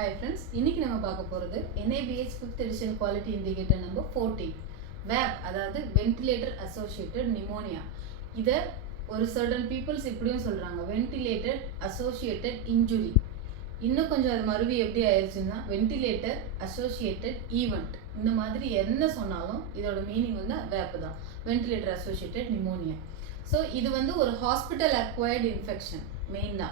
Hi friends, இன்னைக்கு நம்ம பார்க்க போறது NABH 5th edition quality indicator number 14 VAP அதாவது ventilator associated pneumonia. இத ஒரு certain peoples இப்படியும் சொல்றாங்க ventilator associated injury. இன்னும் கொஞ்சம் அது மறுவி எப்படி ஆயிருச்சுன்னா ventilator associated event. இந்த மாதிரி என்ன சொன்னாலும் இதோட மீனிங் வந்து VAP தான், ventilator associated pneumonia. ஸோ இது வந்து ஒரு ஹாஸ்பிட்டல் அக்வயர்டு இன்ஃபெக்ஷன் மெயினா.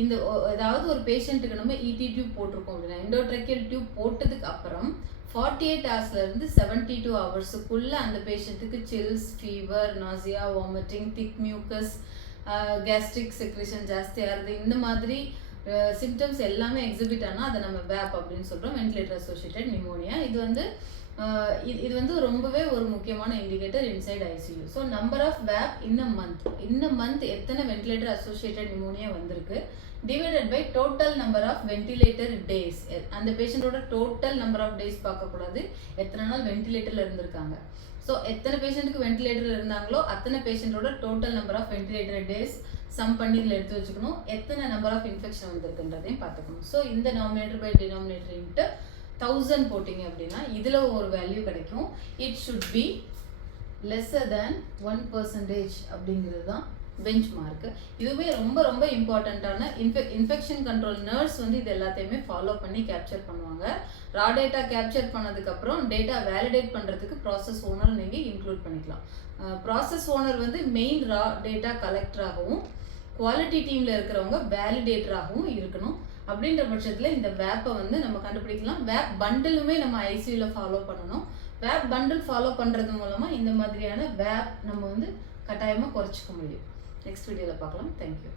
இந்த ஏதாவது ஒரு பேஷண்ட்டுக்கு நம்ம இடி டியூப் போட்டிருக்கோம் அப்படின்னா எண்டோட்ரெக்கியல் டியூப் போட்டதுக்கு அப்புறம் 48 ஹவர்ஸ்லேருந்து 72 ஹவர்ஸுக்குள்ளே அந்த பேஷண்ட்டுக்கு சில்ஸ், ஃபீவர், நாசியா, வாமிட்டிங், திக் மியூக்கஸ், கேஸ்ட்ரிக் செக்ரேஷன் ஜாஸ்தியாகிறது, இந்த மாதிரி சிம்டம்ஸ் எல்லாமே எக்ஸிபிட் ஆனால் அதை நம்ம வேப் அப்படின்னு சொல்கிறோம், வென்டிலேட்டர் அசோசியேட்டட் நிமோனியா. இது வந்து ரொம்பவே ஒரு முக்கியமான indicator inside ICU. So number of VAP இந்த மந்த் எத்தனை வென்டிலேட்டர் அசோசியேட்டட் நிமோனியா வந்திருக்கு divided by total number of ventilator days. அந்த பேஷண்ட்டோட டோட்டல் நம்பர் ஆஃப் டேஸ் பார்க்கக்கூடாது, எத்தனை நாள் வென்டிலேட்டரில் இருந்திருக்காங்க. ஸோ எத்தனை பேஷண்ட்டுக்கு வென்டிலேட்டரில் இருந்தாங்களோ அத்தனை பேஷண்ட்டோட total number of ventilator days sum பண்ணி இதில் எடுத்து வச்சுக்கணும். எத்தனை நம்பர் ஆஃப் இன்ஃபெக்ஷன் வந்திருக்குன்றதையும் பார்த்துக்கணும். ஸோ இந்த நாமினேட்டர் பை டினாமினேட்டர் இன்ட்டு 1000 போட்டிங்க அப்படின்னா இதில் ஒரு வேல்யூ கிடைக்கும். இட் ஷுட் பி லெஸ்ஸர் தேன் 1% அப்படிங்கிறது தான் பெஞ்ச் மார்க்கு. இதுவே ரொம்ப ரொம்ப இம்பார்ட்டண்ட்டான இன்ஃபெக்ஷன் கண்ட்ரோல் நர்ஸ் வந்து இது எல்லாத்தையுமே ஃபாலோ பண்ணி கேப்சர் பண்ணுவாங்க. ரா டேட்டா கேப்சர் பண்ணதுக்கப்புறம் டேட்டா வேலிடேட் பண்ணுறதுக்கு ப்ராசஸ் ஓனர் நீங்கள் இன்க்ளூட் பண்ணிக்கலாம். ப்ராசஸ் ஓனர் வந்து மெயின் ரா டேட்டா கலெக்டராகவும் குவாலிட்டி டீமில் இருக்கிறவங்க வேலிடேட்டராகவும் இருக்கணும். அப்படின்ற பட்சத்தில் இந்த வேப்பை வந்து நம்ம கண்டுபிடிக்கலாம். வேப் பண்டிலுமே நம்ம ஐசியூவில் ஃபாலோ பண்ணணும். வேப் பண்டில் ஃபாலோ பண்ணுறது மூலமாக இந்த மாதிரியான வேப் நம்ம வந்து கட்டாயமாக குறைச்சிக்க முடியும். நெக்ஸ்ட் வீடியோவில் பார்க்கலாம். தேங்க்யூ.